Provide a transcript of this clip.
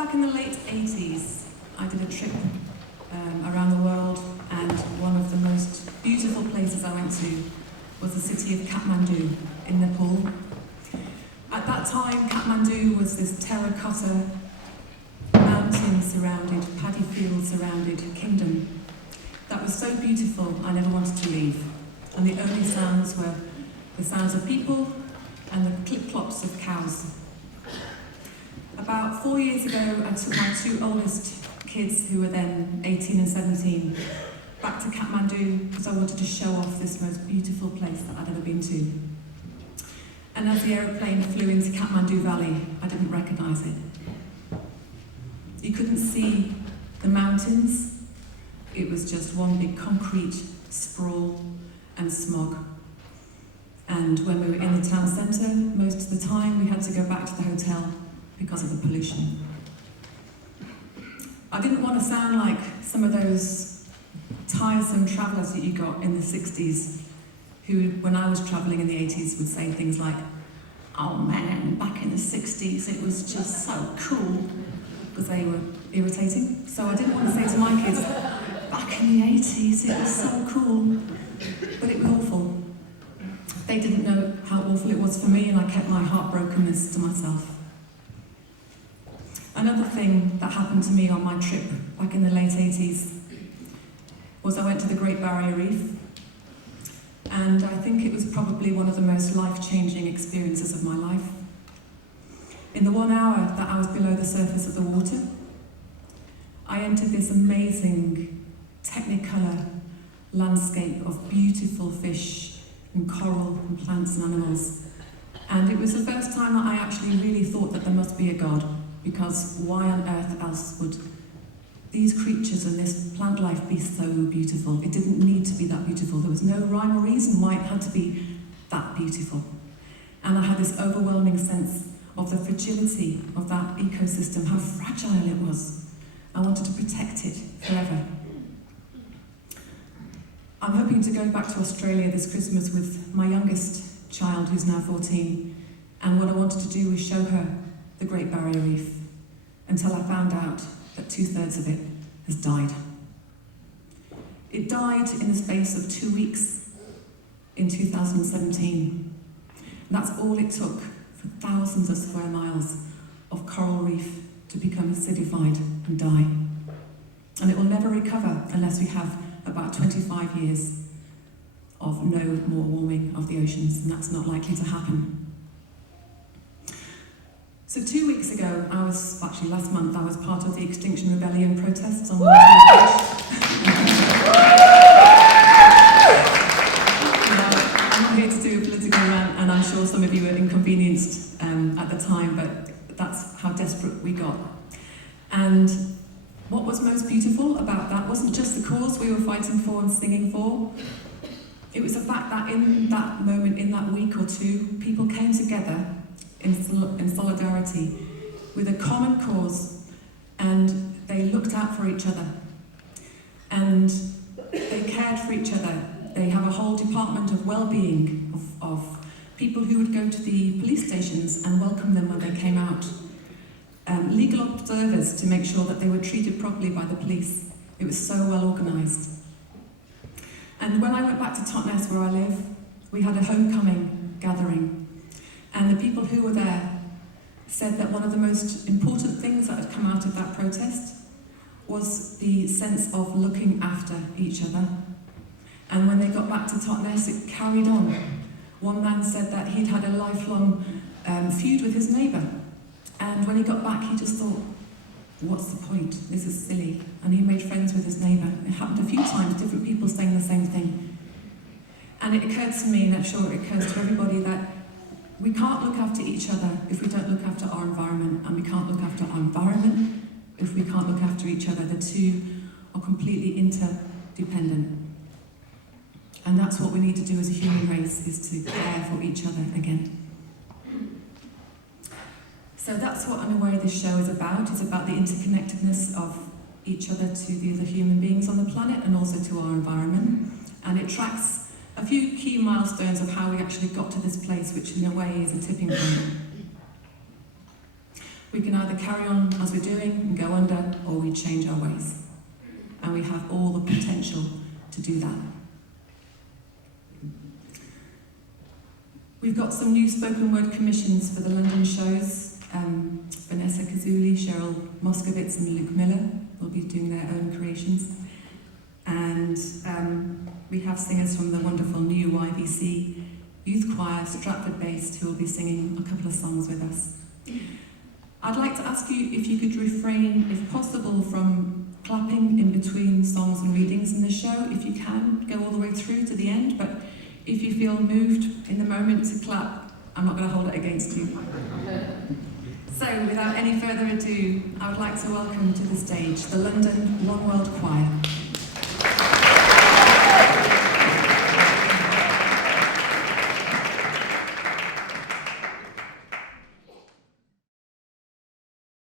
Back in the late 80s, I did a trip around the world, and one of the most beautiful places I went to was the city of Kathmandu in Nepal. At that time, Kathmandu was this terracotta, mountain-surrounded, paddy field-surrounded kingdom that was so beautiful I never wanted to leave. And the only sounds were the sounds of people and the clip-clops of cows. About 4 years ago, I took my two oldest kids, who were then 18 and 17, back to Kathmandu because I wanted to show off this most beautiful place that I'd ever been to. And as the aeroplane flew into Kathmandu Valley, I didn't recognise it. You couldn't see the mountains. It was just one big concrete sprawl and smog. And when we were in the town centre, most of the time we had to go back to the hotel because of the pollution. I didn't want to sound like some of those tiresome travellers that you got in the 60s, who, when I was travelling in the 80s, would say things like, "Oh man, back in the 60s it was just so cool," because they were irritating. So I didn't want to say to my kids, "Back in the 80s it was so cool," but it was awful. They didn't know how awful it was for me, and I kept my heartbrokenness to myself. Another thing that happened to me on my trip back in the late 80s was I went to the Great Barrier Reef, and I think it was probably one of the most life-changing experiences of my life. In the 1 hour that I was below the surface of the water, I entered this amazing Technicolor landscape of beautiful fish and coral and plants and animals. And it was the first time that I actually really thought that there must be a God, because why on earth else would these creatures and this plant life be so beautiful? It didn't need to be that beautiful. There was no rhyme or reason why it had to be that beautiful. And I had this overwhelming sense of the fragility of that ecosystem, how fragile it was. I wanted to protect it forever. I'm hoping to go back to Australia this Christmas with my youngest child, who's now 14, and what I wanted to do was show her the Great Barrier Reef, until I found out that 2/3 of it has died. It died in the space of 2 weeks in 2017. And that's all it took for thousands of square miles of coral reef to become acidified and die. And it will never recover unless we have about 25 years of no more warming of the oceans, and that's not likely to happen. So 2 weeks ago, last month, I was part of the Extinction Rebellion protests on Wall Street. I'm not here to do a political rant, and I'm sure some of you were inconvenienced at the time, but that's how desperate we got. And what was most beautiful about that wasn't just the cause we were fighting for and singing for. It was the fact that in that moment, in that week or two, people came together in solidarity with a common cause, and they looked out for each other, and they cared for each other. They have a whole department of well-being, of people who would go to the police stations and welcome them when they came out, legal observers to make sure that they were treated properly by the police. It was so well organised. And when I went back to Totnes, where I live, we had a homecoming gathering. And the people who were there said that one of the most important things that had come out of that protest was the sense of looking after each other. And when they got back to Totnes, it carried on. One man said that he'd had a lifelong feud with his neighbour. And when he got back, he just thought, what's the point? This is silly. And he made friends with his neighbour. It happened a few times, different people saying the same thing. And it occurred to me, and I'm sure it occurs to everybody, that we can't look after each other if we don't look after our environment, and we can't look after our environment if we can't look after each other. The two are completely interdependent. And that's what we need to do as a human race, is to care for each other again. So that's what, in a way, this show is about. It's about the interconnectedness of each other to the other human beings on the planet, and also to our environment. And it tracks a few key milestones of how we actually got to this place, which in a way is a tipping point. We can either carry on as we're doing and go under, or we change our ways. And we have all the potential to do that. We've got some new spoken word commissions for the London shows. Vanessa Kazuli, Cheryl Moskowitz and Luke Miller will be doing their own creations. And we have singers from the wonderful new YVC Youth Choir, Stratford-based, who will be singing a couple of songs with us. I'd like to ask you if you could refrain, if possible, from clapping in between songs and readings in the show. If you can, go all the way through to the end, but if you feel moved in the moment to clap, I'm not going to hold it against you. So, without any further ado, I would like to welcome to the stage the London One World Choir.